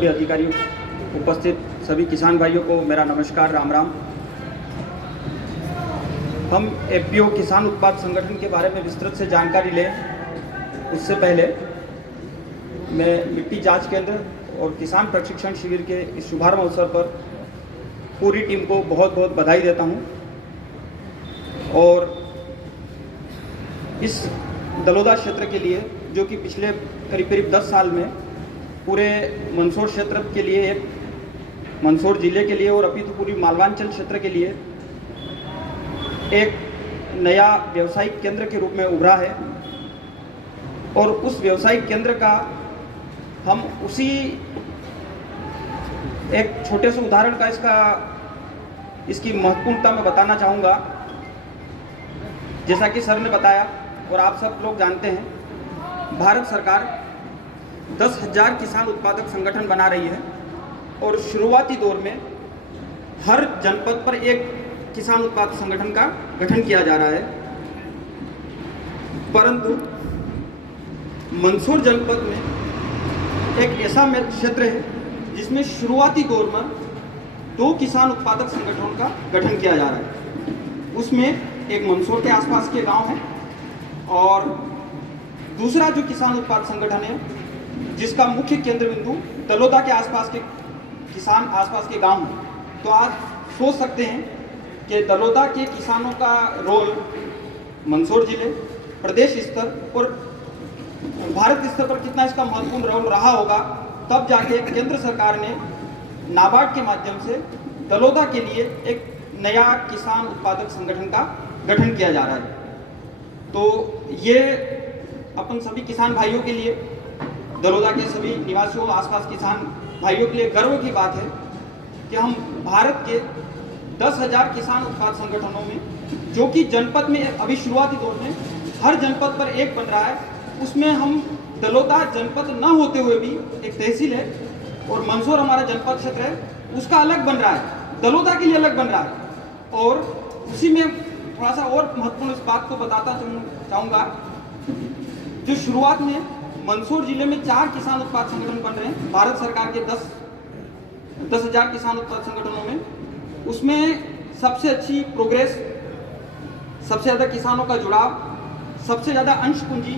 सभी अधिकारियों, उपस्थित सभी किसान भाइयों को मेरा नमस्कार, राम राम। हम एफपीओ किसान उत्पाद संगठन के बारे में विस्तृत से जानकारी लें उससे पहले मैं मिट्टी जांच केंद्र और किसान प्रशिक्षण शिविर के इस शुभारंभ अवसर पर पूरी टीम को बहुत बहुत बधाई देता हूं। और इस दलोदा क्षेत्र के लिए, जो कि पिछले करीब 10 साल में पूरे मंदसौर क्षेत्र के लिए, मंदसौर जिले के लिए और अभी तो पूरी मालवांचल क्षेत्र के लिए एक नया व्यवसायिक केंद्र के रूप में उभरा है। और उस व्यवसायिक केंद्र का हम उसी एक छोटे से उदाहरण का इसकी महत्वपूर्णता मैं बताना चाहूँगा। जैसा कि सर ने बताया और आप सब लोग जानते हैं, भारत सरकार 10,000 किसान उत्पादक संगठन बना रही है और शुरुआती दौर में हर जनपद पर एक किसान उत्पादक संगठन का गठन किया जा रहा है। परंतु मंदसौर जनपद में एक ऐसा क्षेत्र है जिसमें शुरुआती दौर में 2 किसान उत्पादक संगठनों का गठन किया जा रहा है। उसमें एक मंदसौर के आसपास के गांव हैं और दूसरा जो किसान उत्पादक संगठन है जिसका मुख्य केंद्र बिंदु दलोदा के आसपास के गांव हैं। तो आप सोच सकते हैं कि दलोदा के किसानों का रोल मंदसौर जिले, प्रदेश स्तर और भारत स्तर पर कितना इसका महत्वपूर्ण रोल रहा होगा। तब जाके केंद्र सरकार ने नाबार्ड के माध्यम से दलोदा के लिए एक नया किसान उत्पादक संगठन का गठन किया जा रहा है। तो ये अपन सभी किसान भाइयों के लिए, दलोदा के सभी निवासियों, आसपास किसान भाइयों के लिए गर्व की बात है कि हम भारत के 10,000 किसान उत्पाद संगठनों में, जो कि जनपद में अभी शुरुआती दौर में हर जनपद पर एक बन रहा है, उसमें हम दलोदा जनपद न होते हुए भी एक तहसील है और मंदसौर हमारा जनपद क्षेत्र है, उसका अलग बन रहा है, दलोदा के लिए अलग बन रहा है। और उसी में थोड़ा सा और महत्वपूर्ण इस बात को बताता चाहूँगा, जो शुरुआत में मंदसौर जिले में 4 किसान उत्पाद संगठन बन रहे हैं भारत सरकार के 10,000 किसान उत्पाद संगठनों में, उसमें सबसे अच्छी प्रोग्रेस, सबसे ज़्यादा किसानों का जुड़ाव, सबसे ज़्यादा अंश पूंजी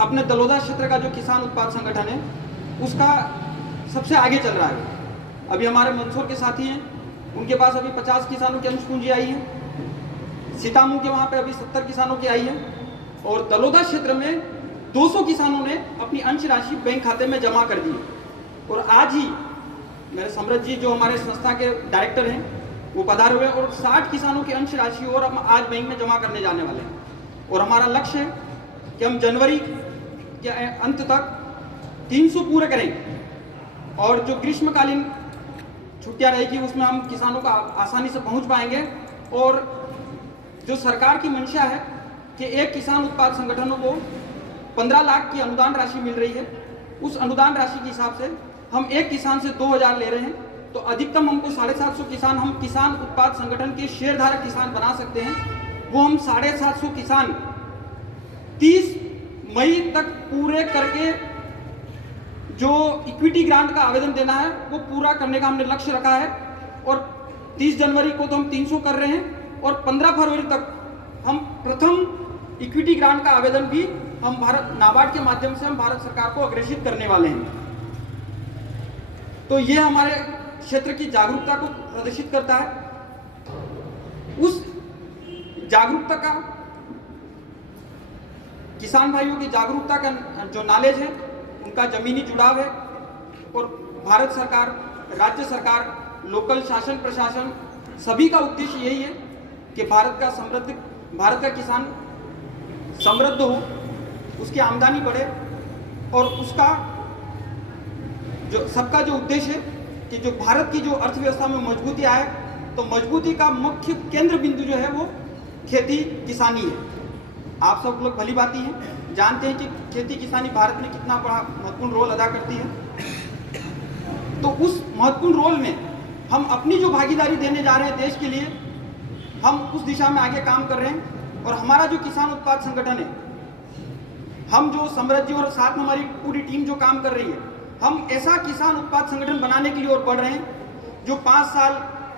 अपने दलोदा क्षेत्र का जो किसान उत्पाद संगठन है उसका सबसे आगे चल रहा है। अभी हमारे मंदसौर के साथी हैं, उनके पास अभी 50 किसानों की अंश पूंजी आई है। सीतामऊ के वहाँ पे अभी 70 किसानों की आई है और दलोदा क्षेत्र में 200 किसानों ने अपनी अंश राशि बैंक खाते में जमा कर दी है। और आज ही मेरे समृद्ध जी, जो हमारे संस्था के डायरेक्टर हैं, वो पधारे हुए और 60 किसानों की अंश राशि और हम आज बैंक में जमा करने जाने वाले हैं। और हमारा लक्ष्य है कि हम जनवरी के अंत तक 300 पूरे करेंगे और जो ग्रीष्मकालीन छुट्टियां रहेगी उसमें हम किसानों का आसानी से पहुंच पाएंगे। और जो सरकार की मंशा है कि एक किसान उत्पाद संगठनों को 15 लाख की अनुदान राशि मिल रही है, उस अनुदान राशि के हिसाब से हम एक किसान से 2,000 ले रहे हैं, तो अधिकतम हमको 750 किसान हम किसान उत्पाद संगठन के शेयरधारक किसान बना सकते हैं। वो हम 750 किसान 30 मई तक पूरे करके जो इक्विटी ग्रांट का आवेदन देना है वो पूरा करने का हमने लक्ष्य रखा है। और 30 जनवरी को तो हम 300 कर रहे हैं और 15 फरवरी तक हम प्रथम इक्विटी ग्रांट का आवेदन भी हम नाबार्ड के माध्यम से हम भारत सरकार को अग्रेसित करने वाले हैं। तो ये हमारे क्षेत्र की जागरूकता को प्रदर्शित करता है। उस जागरूकता का, किसान भाइयों की जागरूकता का जो नॉलेज है, उनका जमीनी जुड़ाव है और भारत सरकार, राज्य सरकार, लोकल शासन प्रशासन सभी का उद्देश्य यही है कि भारत का किसान समृद्ध हो, उसकी आमदनी बढ़े और उसका जो सबका जो उद्देश्य है कि जो भारत की जो अर्थव्यवस्था में मजबूती आए, तो मजबूती का मुख्य केंद्र बिंदु जो है वो खेती किसानी है। आप सब लोग भली बाती हैं, जानते हैं कि खेती किसानी भारत में कितना बड़ा महत्वपूर्ण रोल अदा करती है। तो उस महत्वपूर्ण रोल में हम अपनी जो भागीदारी देने जा रहे हैं देश के लिए, हम उस दिशा में आगे काम कर रहे हैं। और हमारा जो किसान उत्पाद संगठन है, हम जो समृद्धि और साथ में हमारी पूरी टीम जो काम कर रही है, हम ऐसा किसान उत्पाद संगठन बनाने के लिए और बढ़ रहे हैं जो 5 साल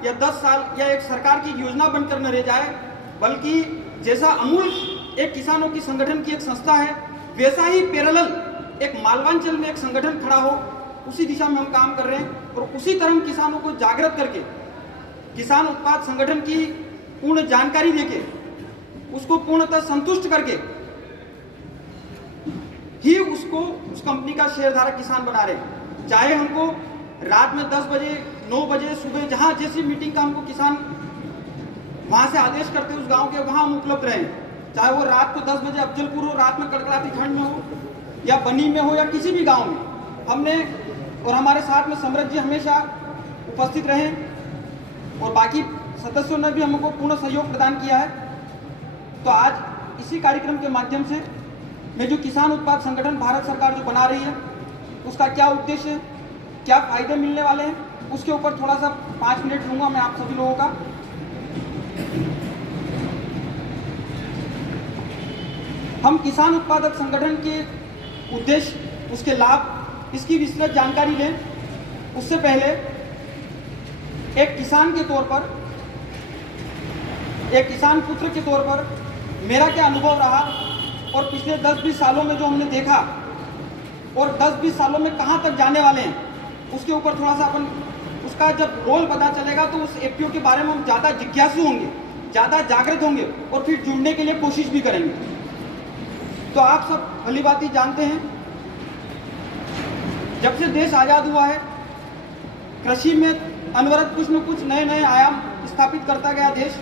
या 10 साल या एक सरकार की योजना बनकर न रह जाए, बल्कि जैसा अमूल एक किसानों की संगठन की एक संस्था है, वैसा ही पैरेलल एक मालवांचल में एक संगठन खड़ा हो, उसी दिशा में हम काम कर रहे हैं। और उसी तरह किसानों को जागृत करके किसान उत्पाद संगठन की पूर्ण जानकारी देके उसको पूर्णतः संतुष्ट करके ही उसको उस कंपनी का शेयरधारक किसान बना रहे हैं। चाहे हमको रात में 10 बजे 9 बजे सुबह जहां जैसी मीटिंग का हमको किसान वहां से आदेश करते उस गांव के, वहां हम उपलब्ध रहें। चाहे वो रात को 10 बजे अफजलपुर हो, रात में कड़कड़ाती ठंड में हो, या बनी में हो, या किसी भी गांव में, हमने और हमारे साथ में समृद्ध जी हमेशा उपस्थित रहे और बाकी सदस्यों ने भी हमको पूर्ण सहयोग प्रदान किया है। तो आज इसी कार्यक्रम के माध्यम से मैं जो किसान उत्पाद संगठन भारत सरकार जो बना रही है उसका क्या उद्देश्य है, क्या फायदे मिलने वाले हैं, उसके ऊपर थोड़ा सा 5 मिनट लूंगा मैं आप सभी लोगों का। हम किसान उत्पादक संगठन के उद्देश्य, उसके लाभ, इसकी विस्तृत जानकारी लें उससे पहले एक किसान के तौर पर, एक किसान पुत्र के तौर पर मेरा क्या अनुभव रहा और पिछले 10-20 सालों में जो हमने देखा और 10-20 सालों में कहां तक जाने वाले हैं, उसके ऊपर थोड़ा सा अपन, उसका जब रोल पता चलेगा तो उस एफपीओ के बारे में हम ज़्यादा जिज्ञासु होंगे, ज़्यादा जागृत होंगे और फिर जुड़ने के लिए कोशिश भी करेंगे। तो आप सब भली भांति जानते हैं, जब से देश आज़ाद हुआ है कृषि में अनवरत कुछ न कुछ नए नए आयाम स्थापित करता गया देश।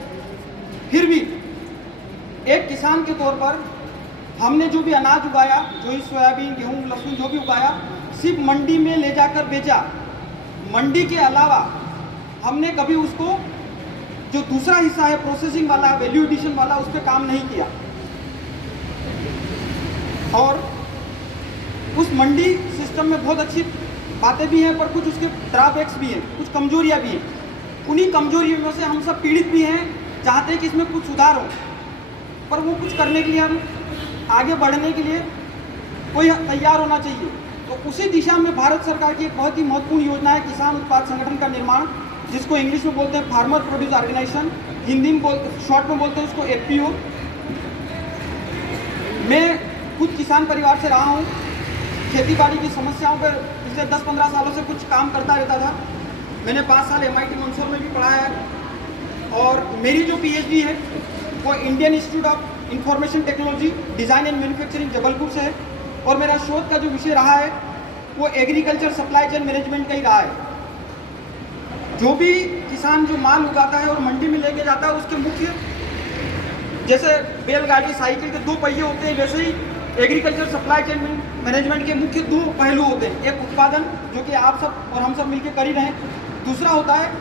फिर भी एक किसान के तौर पर हमने जो भी अनाज उगाया, जो ही सोयाबीन, गेहूं, लहसुन जो भी उगाया, सिर्फ मंडी में ले जाकर बेचा। मंडी के अलावा हमने कभी उसको जो दूसरा हिस्सा है प्रोसेसिंग वाला, वैल्यू एडिशन वाला, उस पर काम नहीं किया। और उस मंडी सिस्टम में बहुत अच्छी बातें भी हैं, पर कुछ उसके ड्रॉबैक्स भी हैं, कुछ कमजोरियां भी हैं। उन्हीं कमजोरियों में से हम सब पीड़ित भी हैं, चाहते हैं कि इसमें कुछ सुधार हो, पर वो कुछ करने के लिए, हम आगे बढ़ने के लिए कोई तैयार होना चाहिए। तो उसी दिशा में भारत सरकार की एक बहुत ही महत्वपूर्ण योजना है किसान उत्पाद संगठन का निर्माण, जिसको इंग्लिश में बोलते हैं फार्मर प्रोड्यूस ऑर्गेनाइजेशन, हिंदी में शॉर्ट में बोलते हैं उसको एफपीओ। मैं खुद किसान परिवार से रहा हूँ, खेती बाड़ी की समस्याओं पर पिछले 10-15 सालों से कुछ काम करता रहता था। मैंने 5 साल MIT मंदसौर में भी पढ़ाया है और मेरी जो PhD है वो Indian institute of information technology design and manufacturing Jabalpur से है और मेरा शोध का जो विषय रहा है वो एग्रीकल्चर सप्लाई चेन मैनेजमेंट का ही रहा है। जो भी किसान जो माल उगाता है और मंडी में लेके जाता है, उसके मुख्य, जैसे बैलगाड़ी, साइकिल के 2 पहिए होते हैं, वैसे ही एग्रीकल्चर सप्लाई चेन मैनेजमेंट के मुख्य 2 पहलू होते हैं। एक उत्पादन, जो कि आप सब और हम सब मिलकर कर ही रहे हैं। दूसरा होता है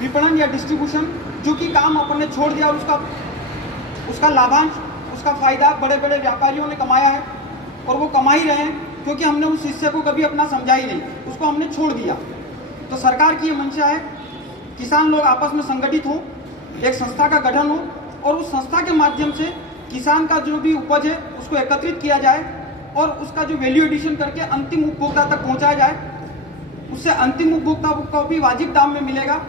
विपणन या डिस्ट्रीब्यूशन, जो कि काम अपन ने छोड़ दिया और उसका लाभांश, उसका फायदा बड़े बड़े व्यापारियों ने कमाया है और वो कमा ही रहे हैं, क्योंकि हमने उस हिस्से को कभी अपना समझा ही नहीं, उसको हमने छोड़ दिया। तो सरकार की ये मंशा है किसान लोग आपस में संगठित हों, एक संस्था का गठन हो और उस संस्था के माध्यम से किसान का जो भी उपज है उसको एकत्रित किया जाए और उसका जो वैल्यू एडिशन करके अंतिम उपभोक्ता तक पहुंचाया जाए। उससे अंतिम उपभोक्ता को भी वाजिब दाम में मिलेगा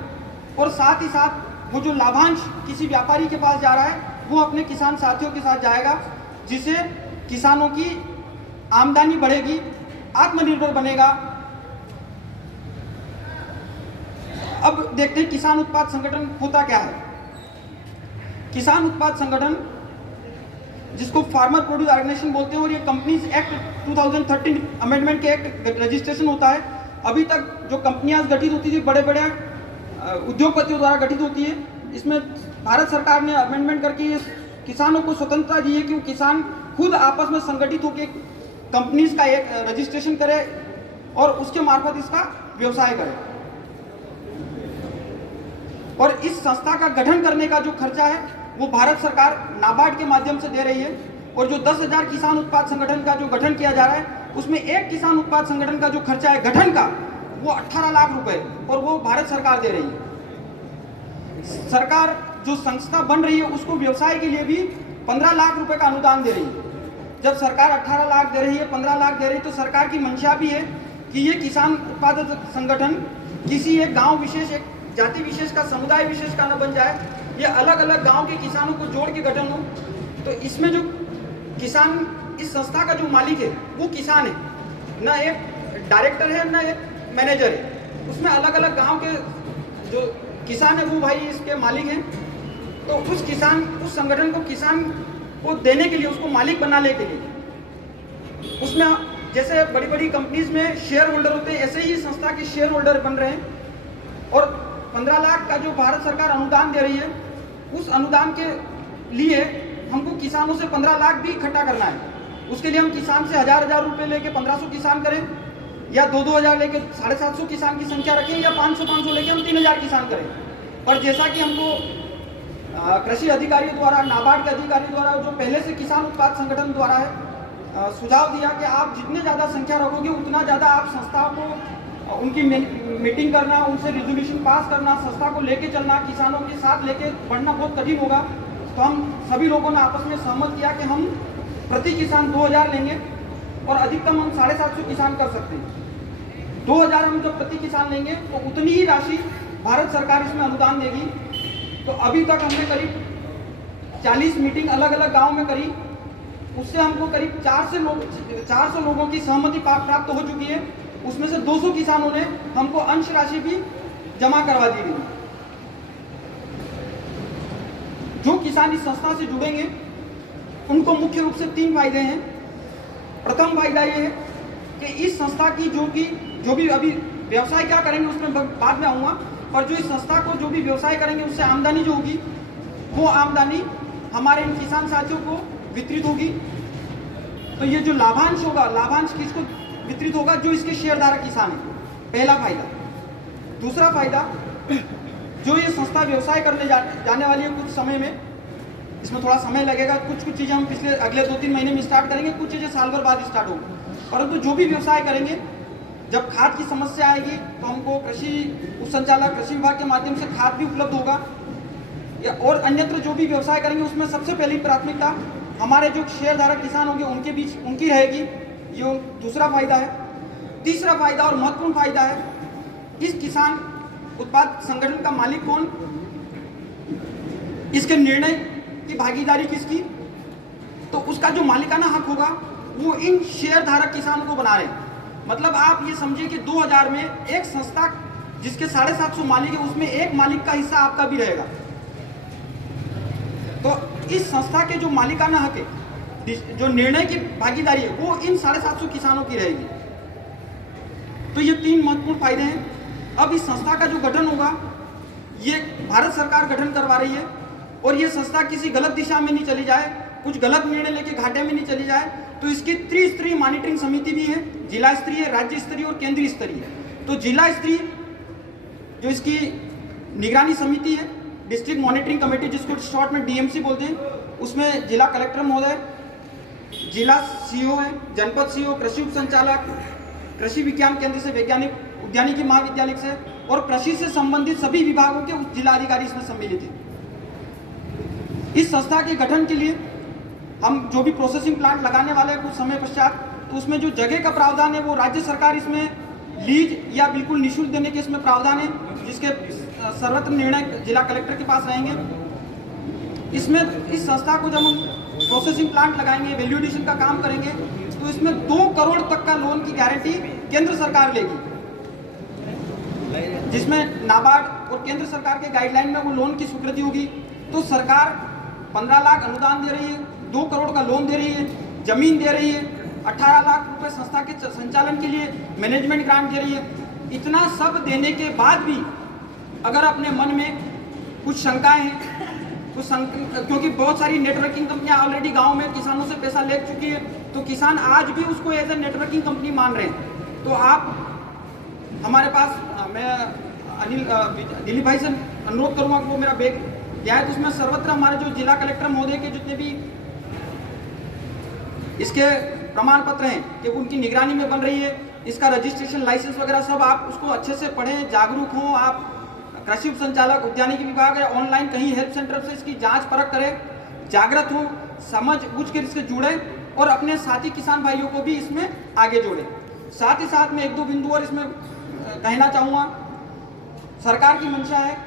और साथ ही साथ वो जो लाभांश किसी व्यापारी के पास जा रहा है वो अपने किसान साथियों के साथ जाएगा, जिससे किसानों की आमदनी बढ़ेगी, आत्मनिर्भर बनेगा। अब देखते हैं किसान उत्पाद संगठन होता क्या है। किसान उत्पाद संगठन, जिसको फार्मर प्रोड्यूस ऑर्गेनाइजेशन बोलते हैं, और ये कंपनीज एक्ट 2013 अमेंडमेंट के एक्ट रजिस्ट्रेशन होता है। अभी तक जो कंपनियां गठित होती थी बड़े बड़े उद्योगपतियों द्वारा गठित होती है, इसमें भारत सरकार ने अमेंडमेंट करके किसानों को स्वतंत्रता दी है कि वो किसान खुद आपस में संगठित होकर कंपनीज का एक रजिस्ट्रेशन करे और उसके मार्फत इसका व्यवसाय करे। और इस संस्था का गठन करने का जो खर्चा है वो भारत सरकार नाबार्ड के माध्यम से दे रही है। और जो 10,000 किसान उत्पाद संगठन का जो गठन किया जा रहा है, उसमें एक किसान उत्पाद संगठन का जो खर्चा है गठन का, वो 18 लाख रुपए, और वो भारत सरकार दे रही है। सरकार जो संस्था बन रही है उसको व्यवसाय के लिए भी 15 लाख रुपए का अनुदान दे रही है। जब सरकार 18 लाख दे रही है, 15 लाख दे रही है, तो सरकार की मंशा भी है कि ये किसान उत्पादक संगठन किसी एक गांव विशेष, एक जाति विशेष का, समुदाय विशेष का न बन जाए, ये अलग अलग गांव के किसानों को जोड़ के गठन हो। तो इसमें जो किसान, इस संस्था का जो मालिक है वो किसान है, न एक डायरेक्टर है न एक मैनेजर है। उसमें अलग अलग गांव के जो किसान है वो भाई इसके मालिक हैं। तो उस किसान, उस संगठन को किसान को देने के लिए, उसको मालिक बनाने के लिए, उसमें जैसे बड़ी बड़ी कंपनीज में शेयर होल्डर होते हैं, ऐसे ही संस्था के शेयर होल्डर बन रहे हैं। और 15 लाख का जो भारत सरकार अनुदान दे रही है, उस अनुदान के लिए हमको किसानों से 15 लाख भी इकट्ठा करना है। उसके लिए हम किसान से 1000 रुपये लेके 1500 किसान करें, या 2-2 हज़ार लेके 750 किसान की संख्या रखें, या 500 लेके हम 3000 किसान करें। पर जैसा कि हमको कृषि अधिकारियों द्वारा, नाबार्ड के अधिकारी द्वारा, जो पहले से किसान उत्पाद संगठन द्वारा है, सुझाव दिया कि आप जितने ज़्यादा संख्या रखोगे उतना ज़्यादा आप संस्था को, उनकी मीटिंग करना, उनसे रेजोल्यूशन पास करना, संस्था को लेके चलना, किसानों के साथ लेके बढ़ना बहुत कठिन होगा। तो हम सभी लोगों ने आपस में सहमत किया कि हम प्रति किसान 2000 लेंगे और अधिकतम हम 750 किसान कर सकते हैं। 2000 हम जब प्रति किसान लेंगे तो उतनी ही राशि भारत सरकार इसमें अनुदान देगी। तो अभी तक हमने करीब 40 मीटिंग अलग अलग गांव में करी, उससे हमको करीब 400 लोगों की सहमति प्राप्त हो चुकी है। उसमें से 200 किसानों ने हमको अंश राशि भी जमा करवा दी गई। जो किसान इस संस्था से जुड़ेंगे उनको मुख्य रूप से 3 फायदे हैं। प्रथम फायदा ये है कि इस संस्था की जो भी अभी व्यवसाय क्या करेंगे उसमें बाद में आऊँगा, और जो इस संस्था को जो भी व्यवसाय करेंगे उससे आमदनी जो होगी वो आमदनी हमारे इन किसान साथियों को वितरित होगी। तो ये जो लाभांश होगा, लाभांश किसको वितरित होगा? जो इसके शेयरधारक किसान हैं, पहला फायदा। दूसरा फायदा, जो ये संस्था व्यवसाय करने जाने वाली है कुछ समय में, इसमें थोड़ा समय लगेगा, कुछ चीज़ें हम अगले 2-3 महीने में स्टार्ट करेंगे, कुछ चीज़ें साल भर बाद स्टार्ट होंगी। परंतु जो भी व्यवसाय करेंगे, जब खाद की समस्या आएगी तो हमको कृषि उप संचालक, कृषि विभाग के माध्यम से खाद भी उपलब्ध होगा, या और अन्यत्र जो भी व्यवसाय करेंगे उसमें सबसे पहली प्राथमिकता हमारे जो शेयरधारक किसान होंगे उनके बीच उनकी रहेगी। ये दूसरा फायदा है। तीसरा फायदा और महत्वपूर्ण फायदा है, इस किसान उत्पाद संगठन का मालिक कौन, इसके निर्णय की भागीदारी किसकी, तो उसका जो मालिकाना हक होगा वो इन शेयरधारक किसानों को बना रहे हैं। मतलब आप ये समझिए कि 2000 में एक संस्था जिसके 750 मालिक है उसमें एक मालिक का हिस्सा आपका भी रहेगा। तो इस संस्था के जो मालिकाना हक है, जो निर्णय की भागीदारी है, वो इन 750 किसानों की रहेगी। तो ये 3 महत्वपूर्ण फायदे हैं। अब इस संस्था का जो गठन होगा, ये भारत सरकार गठन करवा रही है, और ये संस्था किसी गलत दिशा में नहीं चली जाए, कुछ गलत निर्णय लेके घाटे में नहीं चली जाए, तो इसकी त्रिस्तरीय मॉनिटरिंग समिति भी है, जिला स्तरीय, राज्य स्तरीय और केंद्रीय स्तरीय। तो जिला स्तरीय जो इसकी निगरानी समिति है, डिस्ट्रिक्ट मॉनिटरिंग कमेटी, जिसको शॉर्ट में डीएमसी बोलते हैं, उसमें जिला कलेक्टर महोदय, जिला सीओ है, जनपद सीओ, कृषि उप संचालक, कृषि विज्ञान केंद्र से वैज्ञानिक, उद्यानिकी महाविद्यालय से, और कृषि से संबंधित सभी विभागों के जिलाधिकारी इसमें सम्मिलित हैं। इस संस्था के गठन के लिए हम जो भी प्रोसेसिंग प्लांट लगाने वाले हैं कुछ समय पश्चात, तो उसमें जो जगह का प्रावधान है वो राज्य सरकार इसमें लीज या बिल्कुल निःशुल्क देने के इसमें प्रावधान है, जिसके सर्वत्र निर्णय जिला कलेक्टर के पास रहेंगे। इसमें इस संस्था को जब हम प्रोसेसिंग प्लांट लगाएंगे, वैल्यू एडिशन का काम करेंगे, तो इसमें 2 करोड़ तक का लोन की गारंटी केंद्र सरकार लेगी, जिसमें नाबार्ड और केंद्र सरकार के गाइडलाइन में वो लोन की स्वीकृति होगी। तो सरकार 15 लाख अनुदान दे रही है, 2 करोड़ का लोन दे रही है, जमीन दे रही है, 18 लाख रुपए संस्था के संचालन के लिए मैनेजमेंट ग्रांट दे रही है। इतना सब देने के बाद भी अगर अपने मन में कुछ शंकाएं हैं, क्योंकि बहुत सारी नेटवर्किंग कंपनियां ऑलरेडी गांव में किसानों से पैसा ले चुकी है, तो किसान आज भी उसको एज ए नेटवर्किंग कंपनी मान रहे हैं। तो आप हमारे पास, मैं दिलीप भाई से अनुरोध करूंगा कि वो मेरा बैग क्या है, तो उसमें सर्वत्र हमारे जो जिला कलेक्टर महोदय के जितने भी इसके प्रमाण पत्र हैं कि उनकी निगरानी में बन रही है, इसका रजिस्ट्रेशन, लाइसेंस वगैरह सब आप उसको अच्छे से पढ़ें, जागरूक हों। आप कृषि उप संचालक, उद्यानिकी विभाग या ऑनलाइन कहीं हेल्प सेंटर से इसकी जांच परख करें, जागृत हो, समझ बूझ कर इससे जुड़ें और अपने साथी किसान भाइयों को भी इसमें आगे जोड़ें। साथ ही साथ मैं एक दो बिंदु और इसमें कहना चाहूँगा। सरकार की मंशा है,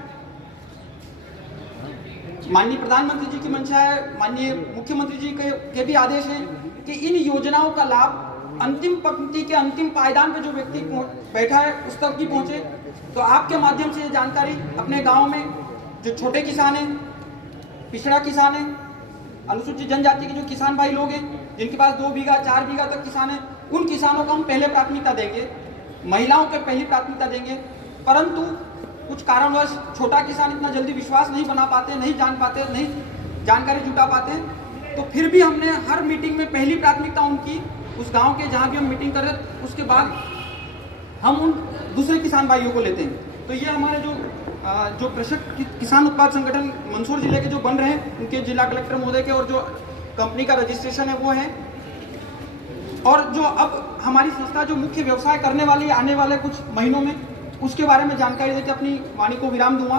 माननीय प्रधानमंत्री जी की मंशा है, माननीय मुख्यमंत्री जी के भी आदेश हैं कि इन योजनाओं का लाभ अंतिम पंक्ति के अंतिम पायदान पे जो व्यक्ति बैठा है उस तक भी पहुंचे। तो आपके माध्यम से ये जानकारी अपने गांव में जो छोटे किसान हैं, पिछड़ा किसान हैं, अनुसूचित जनजाति के जो किसान भाई लोग हैं जिनके पास 2 बीघा 4 बीघा तक किसान हैं, उन किसानों को हम पहले प्राथमिकता देंगे, महिलाओं को पहली प्राथमिकता देंगे। परंतु कुछ कारणवश छोटा किसान इतना जल्दी विश्वास नहीं बना पाते, नहीं जान पाते, नहीं जानकारी जुटा पाते, तो फिर भी हमने हर मीटिंग में पहली प्राथमिकता उनकी, उस गांव के जहां भी हम मीटिंग कर रहे हैं उसके बाद हम उन दूसरे किसान भाइयों को लेते हैं। तो ये हमारे जो कृषक किसान उत्पाद संगठन मंदसौर जिले के जो बन रहे हैं उनके जिला कलेक्टर महोदय के और जो कंपनी का रजिस्ट्रेशन है वो है। और जो अब हमारी संस्था जो मुख्य व्यवसाय करने वाली आने वाले कुछ महीनों में, उसके बारे में जानकारी देकर अपनी वाणी को विराम दूंगा।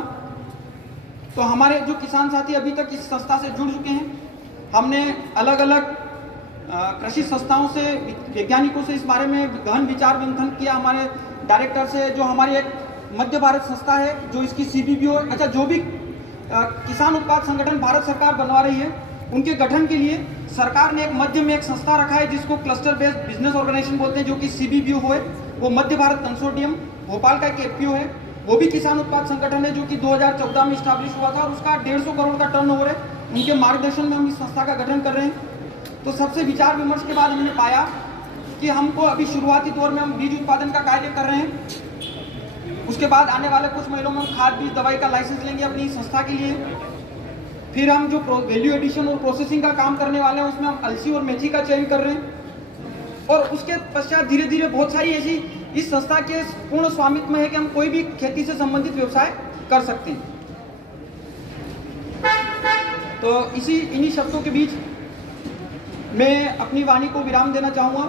तो हमारे जो किसान साथी अभी तक इस संस्था से जुड़ चुके हैं, हमने अलग अलग कृषि संस्थाओं से, वैज्ञानिकों से इस बारे में गहन विचार मंथन किया। हमारे डायरेक्टर से, जो हमारी एक मध्य भारत संस्था है जो इसकी CBBO, अच्छा जो भी किसान उत्पाद संगठन भारत सरकार बनवा रही है उनके गठन के लिए सरकार ने एक मध्य में एक संस्था रखा है जिसको क्लस्टर बेस्ड बिजनेस ऑर्गेनाइजेशन बोलते हैं, जो कि CBBO है। वो मध्य भारत कंसोर्टियम भोपाल का एक FPO है, वो भी किसान उत्पाद संगठन है जो कि 2014 में स्टैब्लिश हुआ था और उसका 150 करोड़ का टर्नओवर है। उनके मार्गदर्शन में हम इस संस्था का गठन कर रहे हैं। तो सबसे विचार विमर्श के बाद हमने पाया कि हमको अभी शुरुआती दौर में हम बीज उत्पादन का कार्य कर रहे हैं, उसके बाद आने वाले कुछ महीनों में हम खाद बीज दवाई का लाइसेंस लेंगे अपनी संस्था के लिए। फिर हम जो वैल्यू एडिशन और प्रोसेसिंग का काम करने वाले हैं उसमें हम अलसी और मेथी का चयन कर रहे हैं। और उसके पश्चात धीरे धीरे बहुत सारी ऐसी इस संस्था के पूर्ण स्वामित्व में है कि हम कोई भी खेती से संबंधित व्यवसाय कर सकते हैं। तो इन्हीं शब्दों के बीच मैं अपनी वाणी को विराम देना चाहूँगा।